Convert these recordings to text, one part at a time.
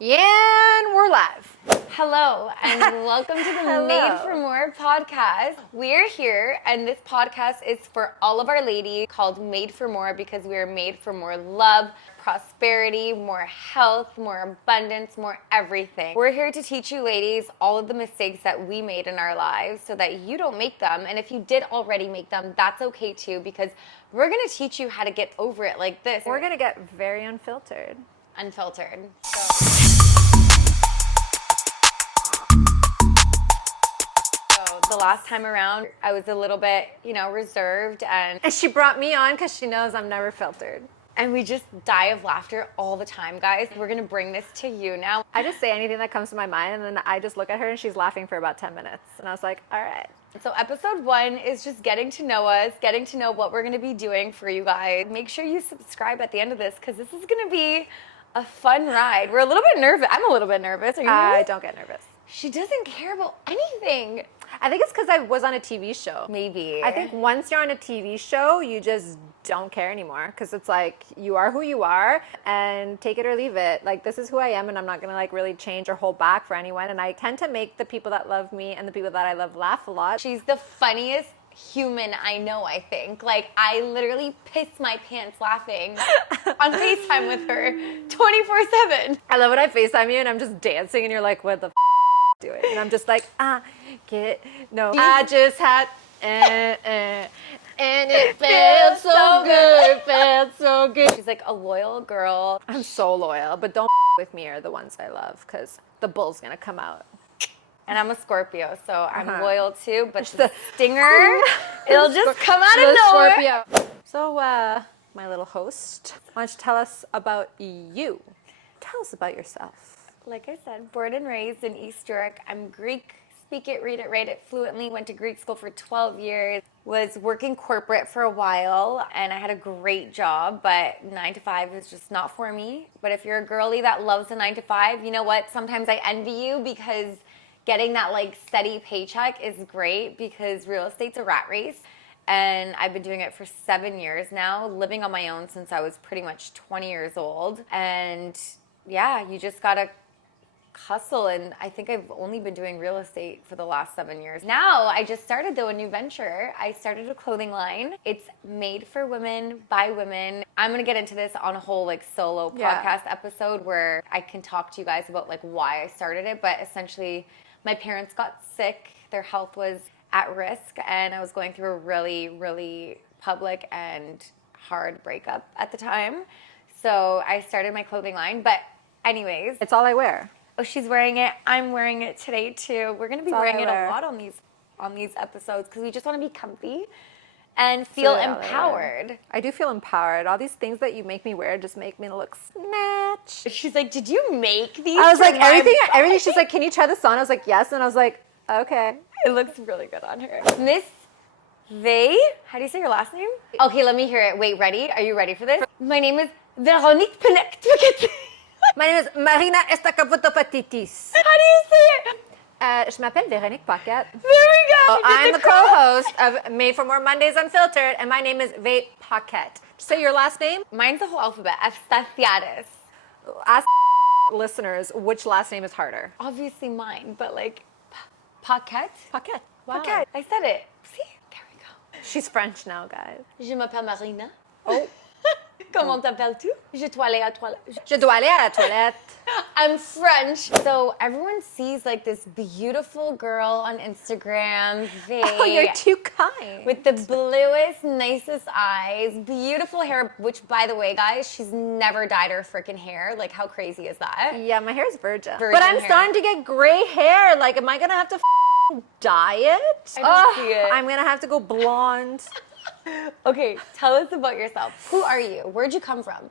Yeah, and we're live. Hello, and welcome to the Made for More podcast. We're here, and this podcast is for all of our ladies, called Made for More because we are made for more love, prosperity, more health, more abundance, more everything. We're here to teach you ladies all of the mistakes that we made in our lives so that you don't make them. And if you did already make them, that's okay too, because we're going to teach you how to get over it like this. We're going to get very unfiltered. Unfiltered. The last time around, I was a little bit, reserved and she brought me on because she knows I'm never filtered. And we just die of laughter all the time, guys. We're gonna bring this to you now. I just say anything that comes to my mind and then I just look at her and she's laughing for about 10 minutes. And I was like, all right. So episode 1 is just getting to know us, getting to know what we're gonna be doing for you guys. Make sure you subscribe at the end of this because this is gonna be a fun ride. We're a little bit nervous. I'm a little bit nervous. Are you nervous? I don't get nervous. She doesn't care about anything. I think it's because I was on a TV show. Maybe. I think once you're on a TV show, you just don't care anymore because it's like you are who you are and take it or leave it. Like, this is who I am and I'm not going to like really change or hold back for anyone. And I tend to make the people that love me and the people that I love laugh a lot. She's the funniest human I know, I think. Like, I literally piss my pants laughing on FaceTime with her 24/7. I love when I FaceTime you and I'm just dancing and you're like, what the do it? And I'm just like, I just had and it felt so good, felt so good. She's like a loyal girl. I'm so loyal, but don't with me or the ones I love because the bull's gonna come out. And I'm a Scorpio, so I'm loyal too, but the stinger, it'll just come out of nowhere. Scorpio. So, my little host, why don't you tell us about you? Tell us about yourself. Like I said, born and raised in East York. I'm Greek, speak it, read it, write it fluently. Went to Greek school for 12 years. Was working corporate for a while, and I had a great job, but 9 to 5 is just not for me. But if you're a girly that loves the 9 to 5, you know what? Sometimes I envy you because getting that like steady paycheck is great because real estate's a rat race. And I've been doing it for 7 years now, living on my own since I was pretty much 20 years old. And yeah, you just gotta hustle, and I think I've only been doing real estate for the last 7 years. Now, I just started though a new venture. I started a clothing line. It's made for women, by women. I'm gonna get into this on a whole like solo podcast episode where I can talk to you guys about like why I started it, but essentially my parents got sick. Their health was at risk, and I was going through a really, really public and hard breakup at the time. So I started my clothing line, but anyways. It's all I wear. Oh, she's wearing it. I'm wearing it today too. We're gonna be wearing it a lot on these episodes because we just want to be comfy and feel empowered. I do feel empowered. All these things that you make me wear just make me look snatch. She's like, "Did you make these?" I was like, everything. She's like, "Can you try this on?" I was like, "Yes," and I was like, "Okay." It looks really good on her. Miss Vay. How do you say your last name? Okay, let me hear it. Wait, ready? Are you ready for this? My name is Veronique Penect. My name is Marina Estacapotopatitis. How do you say it? Je m'appelle Véronique Paquette. There we go. I'm the co-host of Made for More Mondays Unfiltered, and my name is Vay Paquette. Say your last name? Mine's the whole alphabet. Efstathiadis. Ask listeners which last name is harder. Obviously mine, but like Paquette. Paquette. Wow. Paquette. I said it. See? There we go. She's French now, guys. Je m'appelle Marina. Oh. Comment t'appelles-tu? Je dois aller à toilette. Je dois aller à la toilette. I'm French. So everyone sees like this beautiful girl on Instagram. Oh, you're too kind. With the bluest, nicest eyes, beautiful hair, which by the way, guys, she's never dyed her freaking hair. Like, how crazy is that? Yeah, my hair is virgin. But I'm starting to get gray hair. Like, am I going to have to dye it? I don't see it. I'm going to have to go blonde. Okay, tell us about yourself. Who are you? Where'd you come from?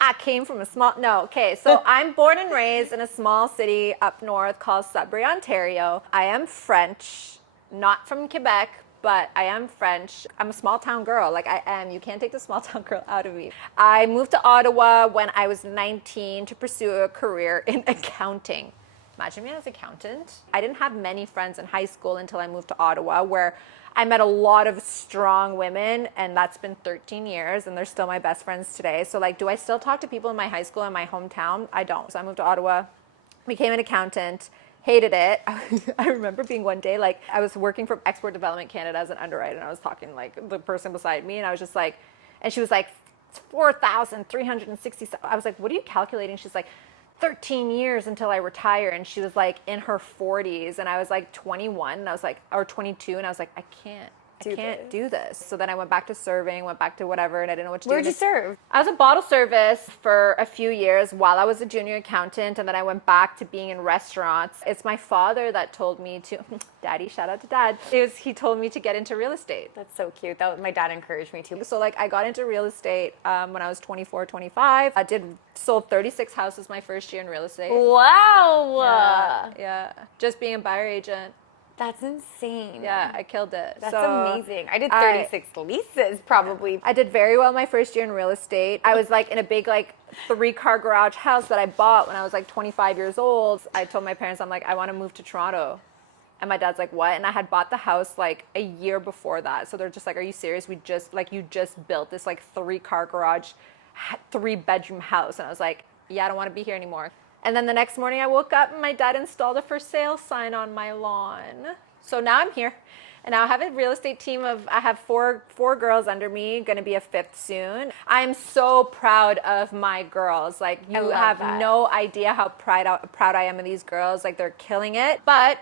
I came from so I'm born and raised in a small city up north called Sudbury, Ontario. I am French, not from Quebec, but I am French. I'm a small town girl, like I am. You can't take the small town girl out of me. I moved to Ottawa when I was 19 to pursue a career in accounting. Imagine me as an accountant. I didn't have many friends in high school until I moved to Ottawa, where I met a lot of strong women, and that's been 13 years, and they're still my best friends today. So like, do I still talk to people in my high school and my hometown? I don't. So I moved to Ottawa, became an accountant, hated it. I remember being one day, like I was working for Export Development Canada as an underwriter, and I was talking like the person beside me, and I was just like, and she was like, 4,360. I was like, what are you calculating? She's like, 13 years until I retire. And she was like in her 40s, and I was like 21, and I was like, or 22, and I was like, I can't do this. So then I went back to serving, went back to whatever, and I didn't know what to do. Where'd you serve? I was a bottle service for a few years while I was a junior accountant, and then I went back to being in restaurants. It's my father that told me to, Daddy, shout out to Dad. He told me to get into real estate. That's so cute. My dad encouraged me to. So like I got into real estate when I was 24, 25. I sold 36 houses my first year in real estate. Wow. Yeah. Just being a buyer agent. That's insane. Yeah, I killed it. That's amazing. I did 36 leases probably. I did very well my first year in real estate. I was like in a big like 3-car garage house that I bought when I was like 25 years old. I told my parents, I'm like, I want to move to Toronto. And my dad's like, what? And I had bought the house like a year before that. So they're just like, are you serious? You just built this like 3-car garage, 3-bedroom house. And I was like, yeah, I don't want to be here anymore. And then the next morning I woke up and my dad installed a for sale sign on my lawn. So now I'm here. And now I have a real estate team I have four girls under me, gonna be a 5th soon. I'm so proud of my girls. Like, you have no idea how proud I am of these girls. Like, they're killing it. But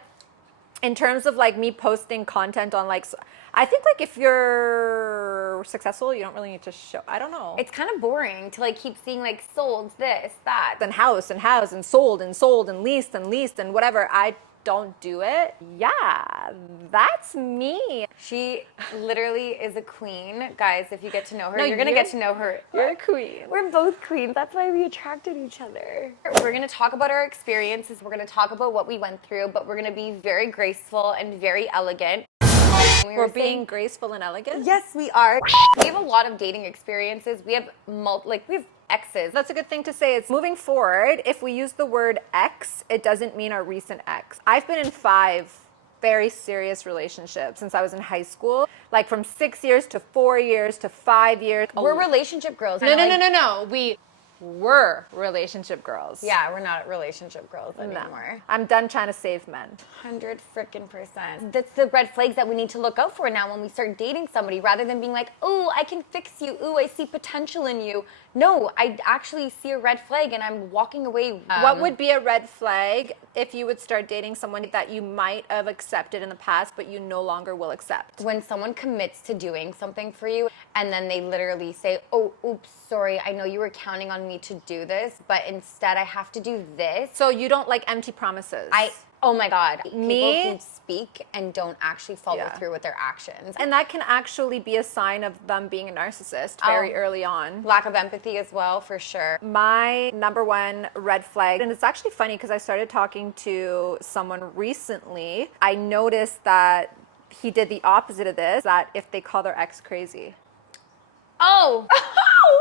in terms of like me posting content on like, I think like if you're successful, you don't really need to show, I don't know. It's kind of boring to like keep seeing like sold this, that. And house and sold and leased and whatever. I don't do it. Yeah, that's me. She literally is a queen. Guys, if you get to know her, you're going to get to know her. You're a queen. We're both queens. That's why we attracted each other. We're going to talk about our experiences. We're going to talk about what we went through, but we're going to be very graceful and very elegant. We're being graceful and elegant? Yes, we are. We have a lot of dating experiences. We have we have exes. That's a good thing to say. It's moving forward. If we use the word ex, it doesn't mean our recent ex. I've been in 5 very serious relationships since I was in high school, like from 6 years to 4 years to 5 years. We're relationship girls. No. We were relationship girls. Yeah, we're not relationship girls anymore. No. I'm done trying to save men. 100% That's the red flags that we need to look out for now when we start dating somebody, rather than being like, oh, I can fix you. Oh, I see potential in you. No, I actually see a red flag and I'm walking away. What would be a red flag if you would start dating someone that you might have accepted in the past, but you no longer will accept? When someone commits to doing something for you and then they literally say, oh, oops, sorry, I know you were counting on me to do this, but instead I have to do this. So you don't like empty promises? Oh my God. People who speak and don't actually follow through with their actions. And that can actually be a sign of them being a narcissist very early on. Lack of empathy as well, for sure. My number one red flag, and it's actually funny because I started talking to someone recently, I noticed that he did the opposite of this, that if they call their ex crazy. Oh!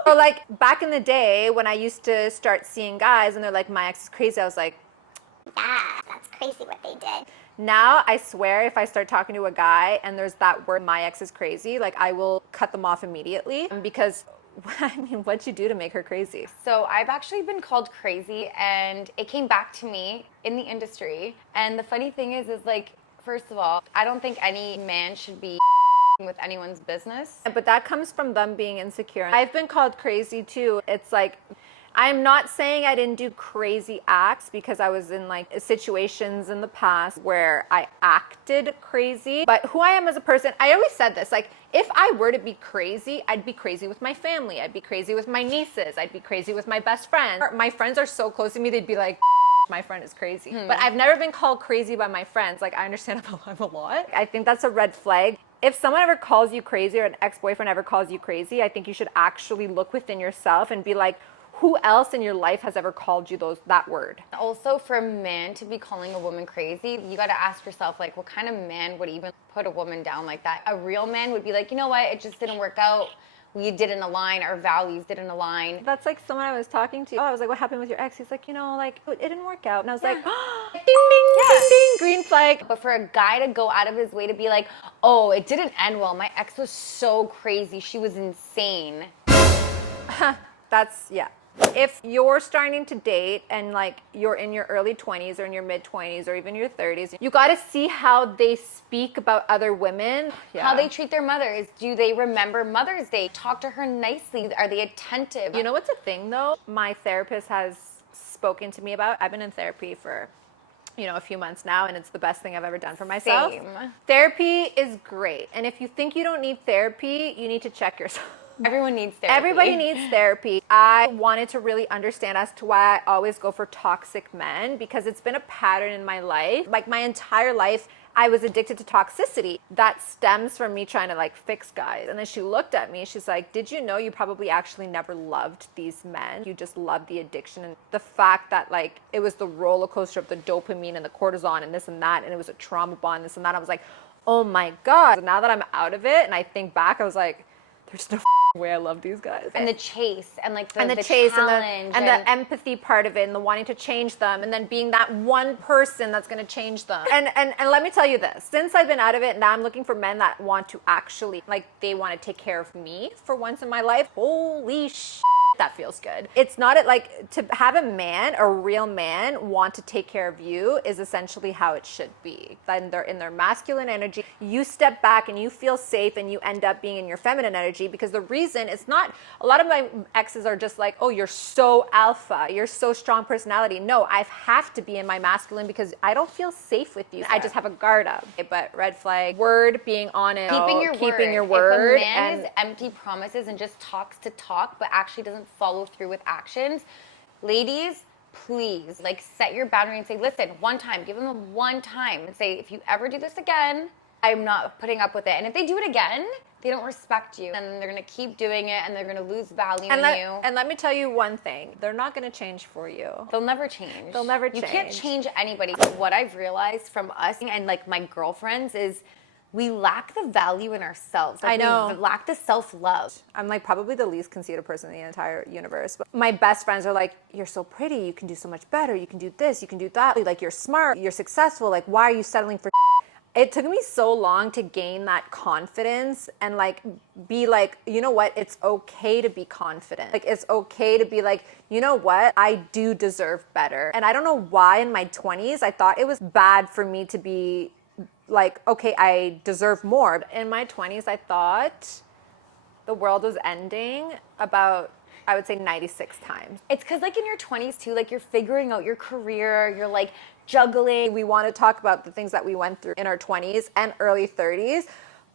So like back in the day when I used to start seeing guys and they're like, my ex is crazy, I was like, yeah, that's crazy what they did. Now, I swear, if I start talking to a guy and there's that word, my ex is crazy, like I will cut them off immediately because, I mean, what'd you do to make her crazy? So I've actually been called crazy and it came back to me in the industry. And the funny thing is like, first of all, I don't think any man should be with anyone's business. But that comes from them being insecure. I've been called crazy too. It's like, I'm not saying I didn't do crazy acts because I was in like situations in the past where I acted crazy, but who I am as a person, I always said this, like if I were to be crazy, I'd be crazy with my family. I'd be crazy with my nieces. I'd be crazy with my best friend. My friends are so close to me, they'd be like, my friend is crazy. But I've never been called crazy by my friends. Like I understand I'm a lot. I think that's a red flag. If someone ever calls you crazy or an ex-boyfriend ever calls you crazy, I think you should actually look within yourself and be like, who else in your life has ever called you that word? Also, for a man to be calling a woman crazy, you got to ask yourself, like, what kind of man would even put a woman down like that? A real man would be like, you know what? It just didn't work out. we didn't align, our values didn't align. That's like someone I was talking to. Oh, I was like, what happened with your ex? He's like, like, it didn't work out. And I was like, oh, ding, ding, ding, ding, green flag. But for a guy to go out of his way to be like, oh, it didn't end well. My ex was so crazy. She was insane. That's, yeah. If you're starting to date and like you're in your early 20s or in your mid 20s or even your 30s, you got to see how they speak about other women. Yeah. How they treat their mothers. Do they remember Mother's Day? Talk to her nicely. Are they attentive? You know what's a thing though? My therapist has spoken to me about. I've been in therapy for a few months now, and it's the best thing I've ever done for myself. Same. Therapy is great. And if you think you don't need therapy, you need to check yourself. Everyone needs therapy. Everybody needs therapy. I wanted to really understand as to why I always go for toxic men, because it's been a pattern in my life. Like my entire life, I was addicted to toxicity. That stems from me trying to like fix guys. And then she looked at me, she's like, did you know you probably actually never loved these men? You just loved the addiction and the fact that like it was the roller coaster of the dopamine and the cortisol and this and that, and it was a trauma bond, this and that. I was like, oh my God. So now that I'm out of it and I think back, I was like, there's no way I love these guys. And the chase and like the chase challenge and the empathy part of it and the wanting to change them and then being that one person that's going to change them. And let me tell you this, since I've been out of it, now I'm looking for men that want to actually, like, they want to take care of me for once in my life. Holy shit. That feels good. It's not like to have a man, a real man, want to take care of you is essentially how it should be. Then they're in their masculine energy. You step back and you feel safe and you end up being in your feminine energy, because the reason it's not, a lot of my exes are just like, oh, you're so alpha, you're so strong personality. No, I have to be in my masculine because I don't feel safe with you. I just have a guard up. But red flag, word, being honest, keeping your word. If a man is empty promises and just talks to talk but actually doesn't follow through with actions, ladies, please like set your boundary and say, listen, one time, give them a one time and say, if you ever do this again, I'm not putting up with it. And if they do it again, they don't respect you, and then they're going to keep doing it and they're going to lose value in you. And let me tell you one thing, they're not going to change for you. They'll never change. They'll never change. You can't change anybody. What I've realized from us and like my girlfriends is we lack the value in ourselves. Like, I know. We lack the self-love. I'm like probably the least conceited person in the entire universe. But my best friends are like, you're so pretty, you can do so much better, you can do this, you can do that. Like, you're smart, you're successful. Like, why are you settling for It took me so long to gain that confidence and like be like, you know what? It's okay to be confident. Like, it's okay to be like, you know what? I do deserve better. And I don't know why in my 20s I thought it was bad for me to be like, okay, I deserve more. In my 20s, I thought the world was ending about, I would say, 96 times. It's because like in your 20s too, like you're figuring out your career, you're like juggling. We want to talk about the things that we went through in our 20s and early 30s,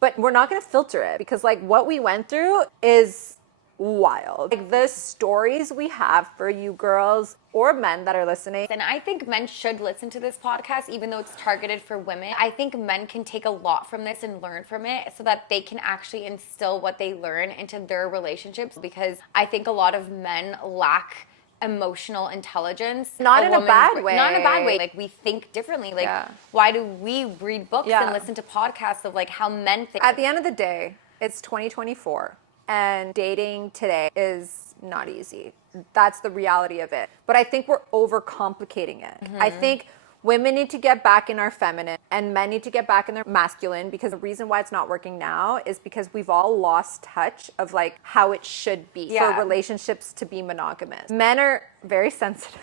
but we're not going to filter it because like what we went through is wild. Like the stories we have for you girls or men that are listening. And I think men should listen to this podcast, even though it's targeted for women. I think men can take a lot from this and learn from it so that they can actually instill what they learn into their relationships, because I think a lot of men lack emotional intelligence. Not in a bad way. Not in a bad way. Like we think differently. Like why do we read books and listen to podcasts of like how men think? At the end of the day, it's 2024. And dating today is not easy. That's the reality of it. But I think we're overcomplicating it. I think women need to get back in our feminine and men need to get back in their masculine, because the reason why it's not working now is because we've all lost touch of like how it should be for relationships to be monogamous. Men are very sensitive.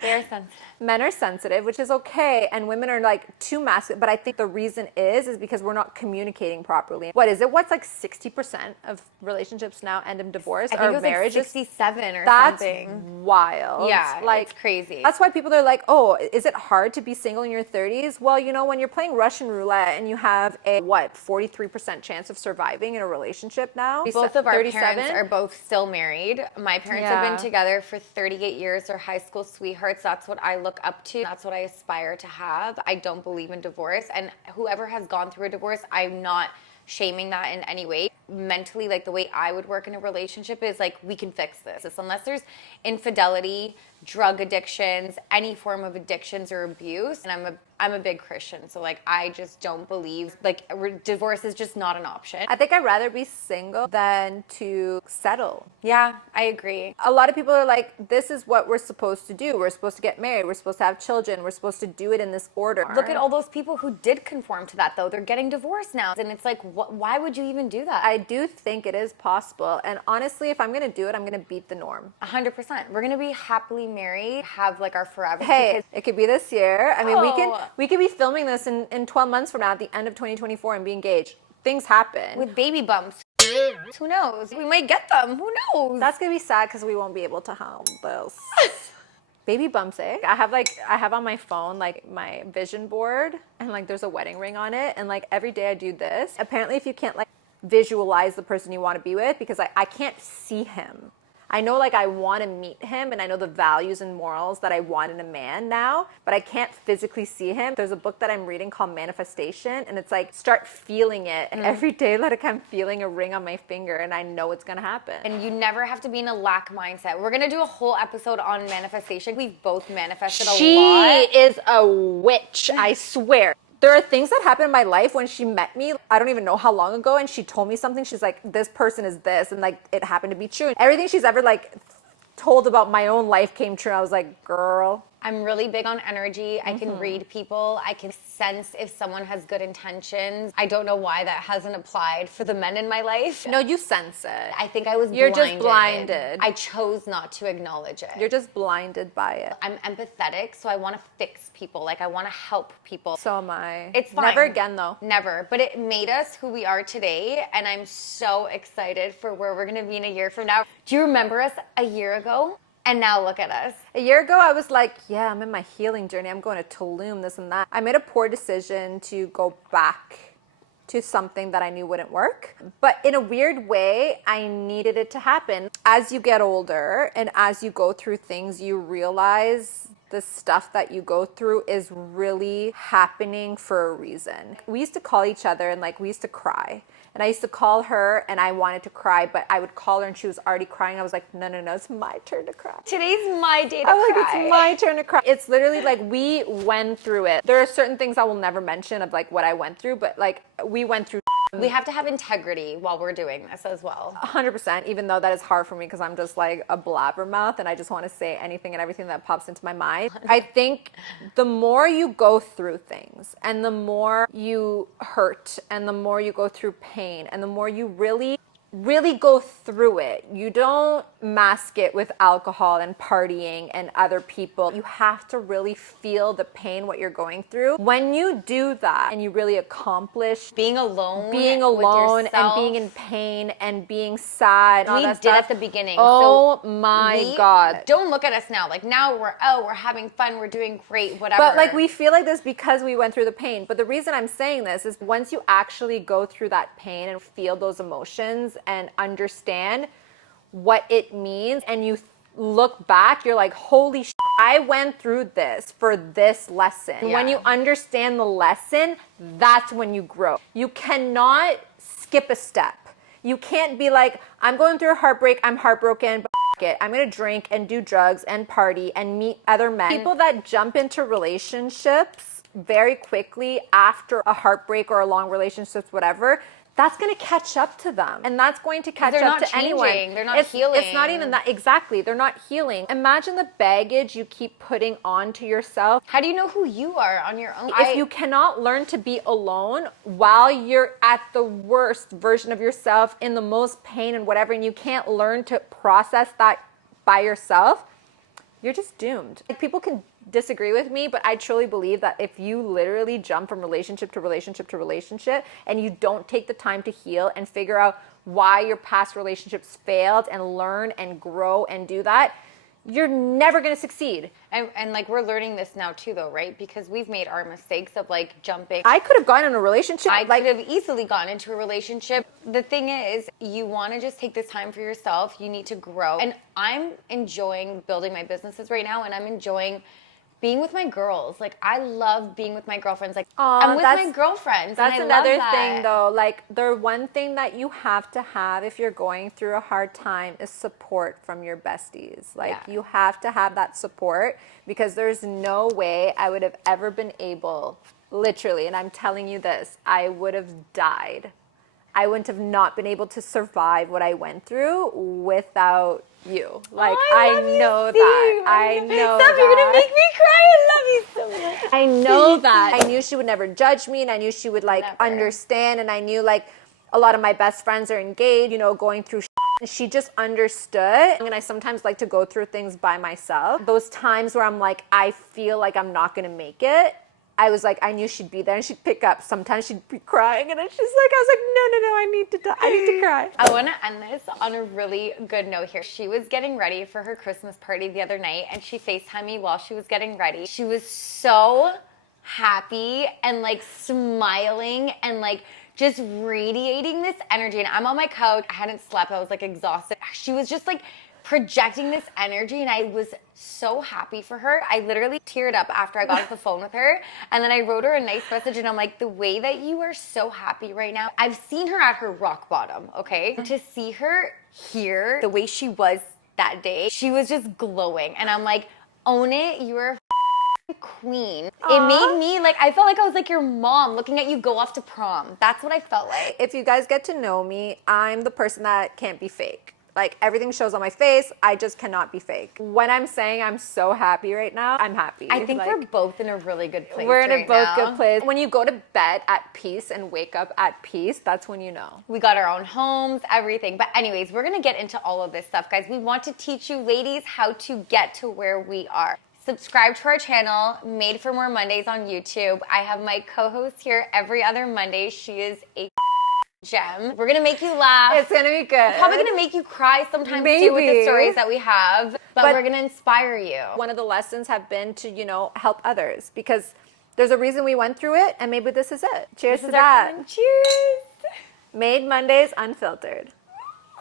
They're sensitive. Men are sensitive, which is okay, and women are like too masculine. But I think the reason is because we're not communicating properly. What is it? What's like 60% of relationships now end in divorce I think or it was marriage? like 67 or That's something. wild. Yeah, like it's crazy. That's why people are like, oh, is it hard to be single in your 30s? Well, you know, when you're playing Russian roulette and you have a 43% chance of surviving in a relationship now. Both of our 37? parents are both still married. My parents have been together for 38 years. They're high school sweethearts. That's what I look up to. That's what I aspire to have. I don't believe in divorce. And whoever has gone through a divorce, I'm not shaming that in any way. mentally, like the way I would work in a relationship is like, we can fix this. Unless there's infidelity, drug addictions, any form of addictions or abuse. And I'm a big Christian, so like I just don't believe like divorce is just not an option. I think I'd rather be single than to settle. Yeah, I agree. A lot of people are like, this is what we're supposed to do. We're supposed to get married. We're supposed to have children. We're supposed to do it in this order. Look at all those people who did conform to that, though. They're getting divorced now. And it's like, why would you even do that? I do think it is possible. And honestly, if I'm going to do it, I'm going to beat the norm. 100%. We're going to be happily married, have like our forever. Hey, it could be this year. I mean, we could be filming this in 12 months from now at the end of 2024 and be engaged. Things happen. With baby bumps. Who knows? We might get them. Who knows? That's going to be sad because we won't be able to have this. Baby bumps, eh? I have on my phone like my vision board and like there's a wedding ring on it and like every day I do this. Apparently if you can't like visualize the person you want to be with because I can't see him. I know like I want to meet him and I know the values and morals that I want in a man now, but I can't physically see him. There's a book that I'm reading called Manifestation and it's like start feeling it. And every day like I'm feeling a ring on my finger and I know it's going to happen. And you never have to be in a lack mindset. We're going to do a whole episode on manifestation. We've both manifested a lot. She is a witch, I swear. There are things that happened in my life when she met me. I don't even know how long ago. And she told me something. She's like, this person is this. And like, it happened to be true. And everything she's ever like told about my own life came true. I was like, girl. I'm really big on energy. I can read people. I can sense if someone has good intentions. I don't know why that hasn't applied for the men in my life. No, you sense it. I think I was You're blinded. just blinded. I chose not to acknowledge it. You're just blinded by it. I'm empathetic, so I want to fix people. Like, I want to help people. So am I. It's fine. Never again, though. Never. But it made us who we are today, and I'm so excited for where we're going to be in a year from now. Do you remember us a year ago? And now look at us. A year ago, I was like, yeah, I'm in my healing journey. I'm going to Tulum, this and that. I made a poor decision to go back to something that I knew wouldn't work. But in a weird way, I needed it to happen. As you get older and as you go through things, you realize the stuff that you go through is really happening for a reason. We used to call each other and like we used to cry. And I used to call her and I wanted to cry, but I would call her and she was already crying. I was like, no, it's my turn to cry. Today's my day to I was cry. like, it's my turn to cry. It's literally like we went through it. There are certain things I will never mention of like what I went through, but like we went through. We have to have integrity while we're doing this as well. 100%, even though that is hard for me because I'm just like a blabbermouth and I just want to say anything and everything that pops into my mind. I think the more you go through things and the more you hurt and the more you go through pain and the more you really go through it. You don't mask it with alcohol and partying and other people. You have to really feel the pain, what you're going through. When you do that and you really accomplish Being alone and yourself. being in pain and being sad. We did at the beginning. Oh my God. Don't look at us now. Like now we're having fun. We're doing great, whatever. But like we feel like this because we went through the pain. But the reason I'm saying this is once you actually go through that pain and feel those emotions and understand what it means and you look back, you're like, holy shit, I went through this for this lesson. Yeah. When you understand the lesson, that's when you grow. You cannot skip a step. You can't be like, I'm going through a heartbreak, I'm heartbroken, but it. I'm gonna drink and do drugs and party and meet other men. People that jump into relationships very quickly after a heartbreak or a long relationship, whatever, that's going to catch up to them. And that's going to catch up to anyone. They're not healing. It's not even that. Exactly. They're not healing. Imagine the baggage you keep putting onto yourself. How do you know who you are on your own? If you cannot learn to be alone while you're at the worst version of yourself in the most pain and whatever, and you can't learn to process that by yourself, you're just doomed. Like, people can disagree with me, but I truly believe that if you literally jump from relationship to relationship to relationship and you don't take the time to heal and figure out why your past relationships failed and learn and grow and do that, you're never going to succeed. And like we're learning this now too though, right? Because we've made our mistakes of like jumping. I could have gone in a relationship. I could have easily gone into a relationship. The thing is, you want to just take this time for yourself. You need to grow. And I'm enjoying building my businesses right now, and I'm enjoying being with my girls. Like, I love being with my girlfriends. Like, Aw, I'm with my girlfriends. That's and I another love thing, that. though. Like, the one thing that you have to have if you're going through a hard time is support from your besties. Like, Yeah. you have to have that support because there's no way I would have ever been able, literally, and I'm telling you this, I would have died. I wouldn't have not been able to survive what I went through without you. Like, Oh, I love you, know Steve. that. I know Stop, you're gonna that. make me cry. I love you so much. I know that. I knew she would never judge me, and I knew she would like Never. understand, and I knew like a lot of my best friends are engaged, you know, going through and she just understood. And I sometimes like to go through things by myself. Those times where I'm like, I feel like I'm not gonna make it. I was like, I knew she'd be there and she'd pick up. Sometimes she'd be crying and she's like, I was like, no, I need to cry. I want to end this on a really good note here. She was getting ready for her Christmas party the other night and she FaceTimed me while she was getting ready. She was so happy and like smiling and like just radiating this energy. And I'm on my couch. I hadn't slept. I was like exhausted. She was just like projecting this energy and I was so happy for her. I literally teared up after I got off the phone with her and then I wrote her a nice message and I'm like, the way that you are so happy right now, I've seen her at her rock bottom, okay? To see her here, the way she was that day, she was just glowing and I'm like, own it, you're a queen. It made me like, I felt like I was like your mom looking at you go off to prom. That's what I felt like. If you guys get to know me, I'm the person that can't be fake. Like everything shows on my face. I just cannot be fake. When I'm saying I'm so happy right now, I'm happy. I think like, we're both in a really good place. we're in a right both now. good place. When you go to bed at peace and wake up at peace, that's when you know. We got our own homes, everything. But anyways, we're gonna get into all of this stuff, guys. We want to teach you ladies how to get to where we are. Subscribe to our channel, Made for More Mondays on YouTube. I have my co-host here every other Monday. She is a gem. We're gonna make you laugh. It's gonna be good. Probably gonna make you cry sometimes too with the Maybe. stories that we have. But we're gonna inspire you. One of the lessons have been to, you know, help others because there's a reason we went through it and maybe this is it. Cheers to that. Cheers. Made Mondays Unfiltered.